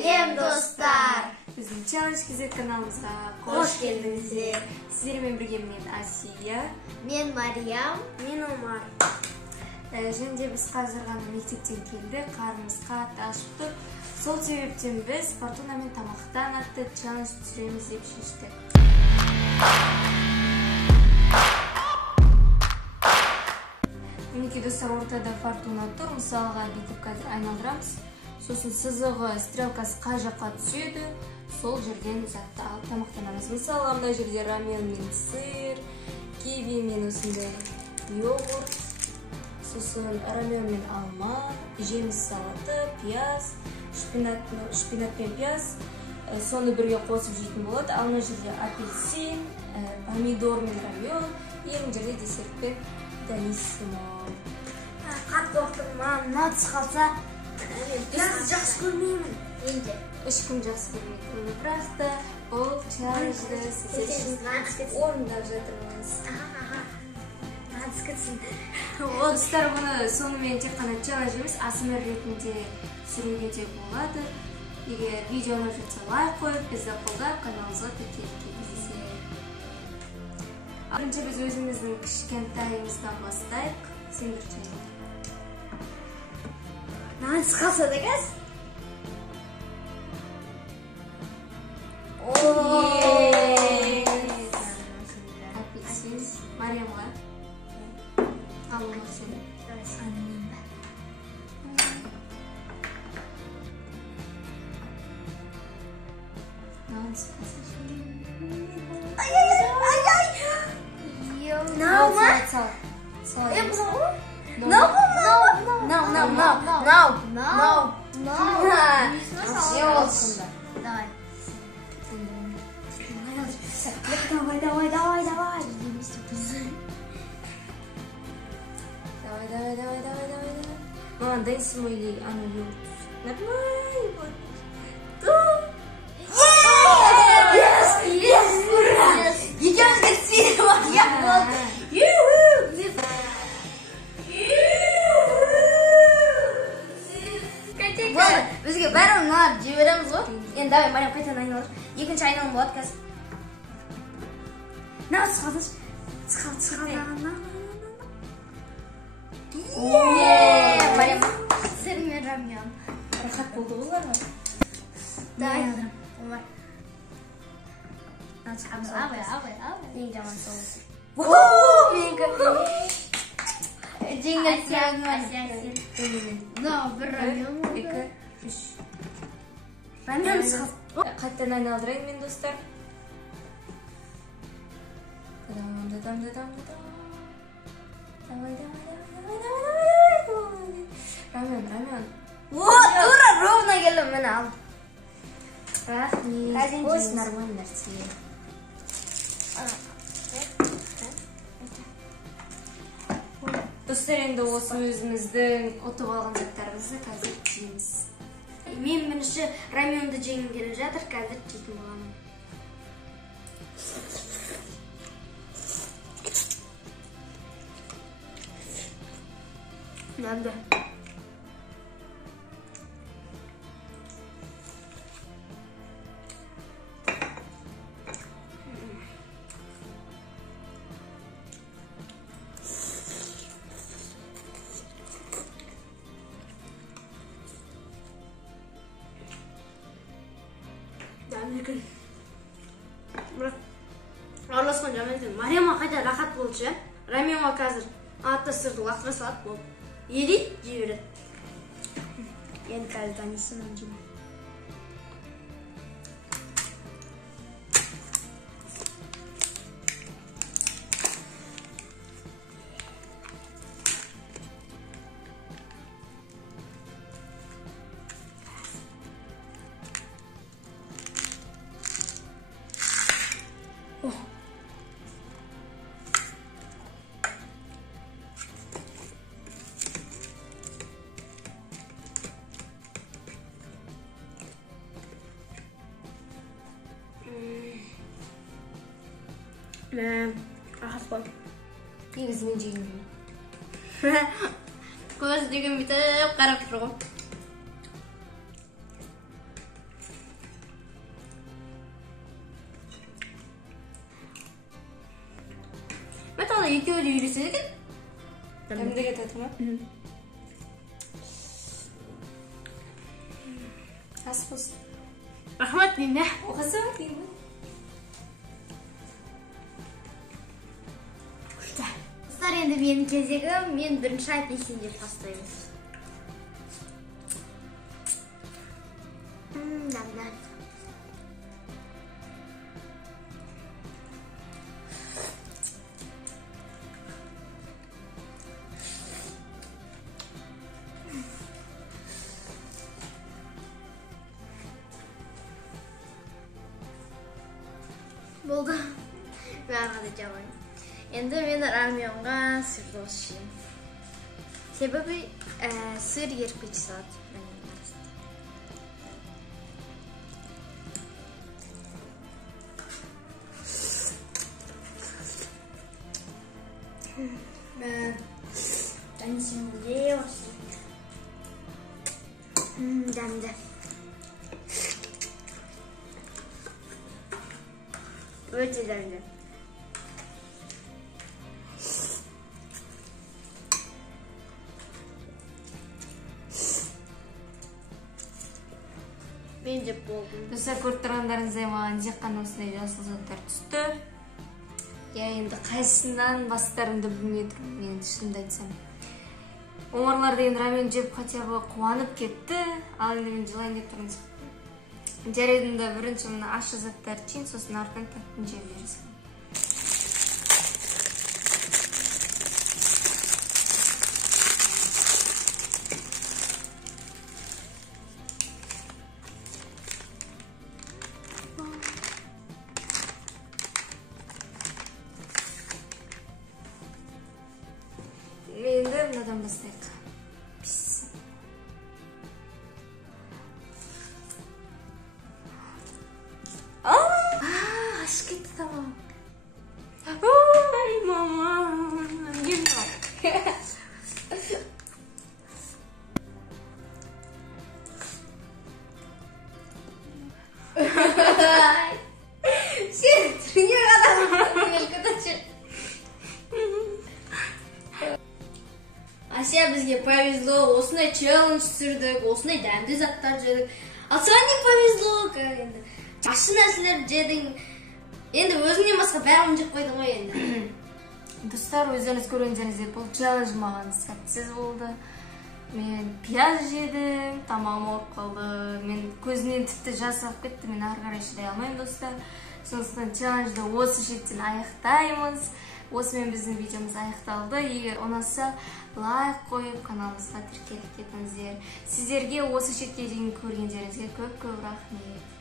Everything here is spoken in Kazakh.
Сәлем достар! Біздің Challenge KZ каналымызға Қош келдіңіздер. Сіздермен бірге мен Асия, мен Мариям, мен Омар. Және де біз қазір ғана мектептен келді, қарнымыз қатты ашып тұр. Сол себептен біз Фортуна мен тамақтан атты челлендж түсіреміз деп шештік. Мінекей достар, ортада Фортуна тұр. Мысалға бүйтіп қазір айналдырамыз. Сосын сызығы, стрелкасы қай жаққа түседі, сол жерден затты алып тамақтанамыз. Мысалға мына жерде рамен мен сыр, киви мен осындай йогурт, сосын рамен мен алма, жеміс салаты, пияз, шпинат пен пияз, соны бірге қосып жейтін болады. Ал мына жерде апельсин, помидор мен рамен, ең жерде десертпен даниссимо. Қатты уақытым маған натс қалса, пияз жақсы көрмеймін. енді. Ешкім жақсы көрмейді. Бірақ та бұл челленджді сіздер үшін орындап жатырмыз. Натс кетсін. Достар, бұны сонымен тек қана челлендж емес, ASMR ретінде түсіруге де болады. Егер видео ұнап жатса лайк қойып, бізді қолдап, каналымызға тіркеліп кетіңіздер. Бірінші біз өзіміздің кішкентайымыздан бастайық. Сендер жайлы. Натс қалса да кәз? Апельсин. Мариямға. Ал оны сен. Давай. Мама, дай свой английский. Нормально будет. Екеумізге түседі Мариям болды. Болды, бізге бәрі мыналар жібереміз ғой. Енді давай, Мариям қайтадан айналыр. Екінші айналым болады қазір. Натс қалдыш. Мариям, сыр мен рамен. Рахат болды олар ма? Давай. Омар. Натс қалдыш. Ең жаман соғыс. Жеңіл сен. Бір рамен болды. 2, 3. Рамен сықып. Қайттан айналдырайын мен достар. Давай. Рамен. Вот, тура ровно келді мені ал. Рахмет. Ось нормальный нәрсе. Достар, енді осы өзіміздің ұтып алған заттарымызды қазір жейміз. Мен бірінші раменді жеңім келіп жатыр, қазір жейтін боламын. Нәмді. Дәмдікін. Бірақ араласқан жаман екен. Мариямға қайта рахат болды ше. Раменға қазір атты сырды лақтыра салады болды. Ерейді, жей береді. Енді қазір даниссимо жеймін. Рахат қой. Негізі мен жеңдім. Көз деген бүйтіп қарап тұр ғой. екеуі де үйлеседі екен. Кәдімгі кетеді ма? Ас болсын. Рахмат деймін, Оқасың деймін. Күшті. Достар, енді менің кезегім, мен бірінші апельсин жеп бастаймын. Дәмді. Болды. Бәрі де жабайын. Енді мен рамионға сырды қосайын. Себебі сыр еріп кете салады. Дәмсіңде осы. Дәмді. Өте дәмді. Мен жеп болдым. Достар, көріп тұрғандарыңыздай маған тек қана осындай жасыл заттар түсті. Я енді қайсысынан бастарымды білмей тұрмын, енді шынымды айтсам. Омарларды енді рамен жеп хотя бы қуанып кетті, ал енді мен жылайын деп тұрмын. Жарайдында бірінші мына ащы заттар чейін, сосын артынан тәттін жеп бересің. Енді мынадан бастайық. Ашып кетті тамам. Ой, мама, не бар? Сен түріне қадам. Асия, бізге повезло, осындай челлендж түсірдік, осындай дәмді заттар жедік. Ал саған не повезло, енді. Ащы нәрселер жедің. Енді өзіңнен басқа бәрін жеп қойдың ғой енді. Достар, өздеріңіз көргендеріңіздей бұл челлендж маған сәтсіз болды. Мен пияз жедім, тамағым ауырып қалды. Мен көзімнен тіпті жас ағып кетті. Мен ары қарай шыдай алмаймын, достар. Сондықтан челленджді осы жерден аяқтаймыз. Осымен біздің видеомыз аяқталды. Егер ұнаса, лайк қойып, каналымызға тіркеліп кетіңіздер. Сіздерге осы жерге дейін көргендеріңізге көп рахмет.